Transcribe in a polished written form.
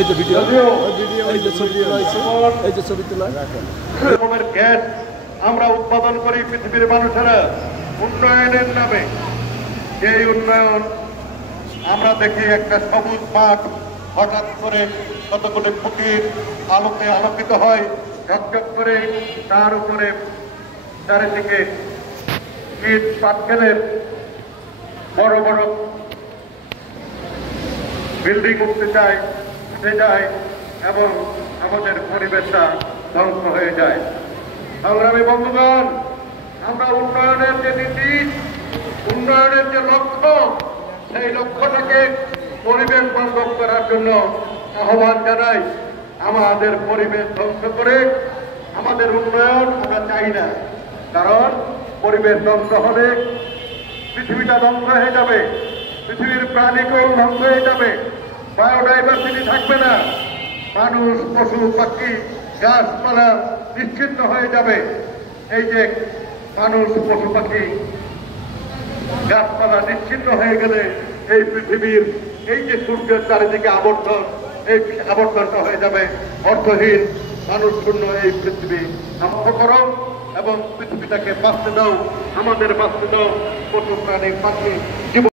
এই যে ভিডিও এই যে ছবি তোলা হয়েছে, এই যে ছবি তোলা রকমের গ্যাস আমরা উৎপাদন করি পৃথিবীর মানুষেরা উন্নয়নের নামে। এই উন্নয়ন আমরা দেখি একটা সবুজ মাঠ হঠাৎ করে কতগুলি ফকির আলোকে আলোকিত হয় ঝকঝক করে, তার উপরে চারিদিকে ইট পাটকেলের বড় বড় বিল্ডিং উঠতে যায়, উঠে যায় এবং আমাদের পরিবেশটা ধ্বংস হয়ে যায়। সংগ্রামী বন্ধুগণ, আমরা উন্নয়নের যে নীতি, উন্নয়নের যে লক্ষ্য, সেই লক্ষ্যটাকে পরিবেশ বান্ধব করার জন্য আহ্বান জানাই। আমাদের পরিবেশ ধ্বংস করে আমাদের উন্নয়ন আমরা চাই না, কারণ পরিবেশ ধ্বংস হলে পৃথিবীটা ধ্বংস হয়ে যাবে, পৃথিবীর প্রাণীকুল ধ্বংস হয়ে যাবে, বায়োডাইভার্সিটি থাকবে না, মানুষ পশু পাখি গাছপালা নিশ্চিহ্ন হয়ে যাবে। এই যে মানুষ পশু পাখি গাছপালা নিশ্চিহ্ন হয়ে গেলে এই পৃথিবীর এই যে সূর্যের চারিদিকে আবর্তন, এই আবর্তনটা হয়ে যাবে অর্থহীন, মানুষ শূন্য এই পৃথিবী। ধ্বংস করো এবং পৃথিবীটাকে বাঁচতে দাও, আমাদের বাঁচতে দাও, পশু প্রাণী পাখি জীবন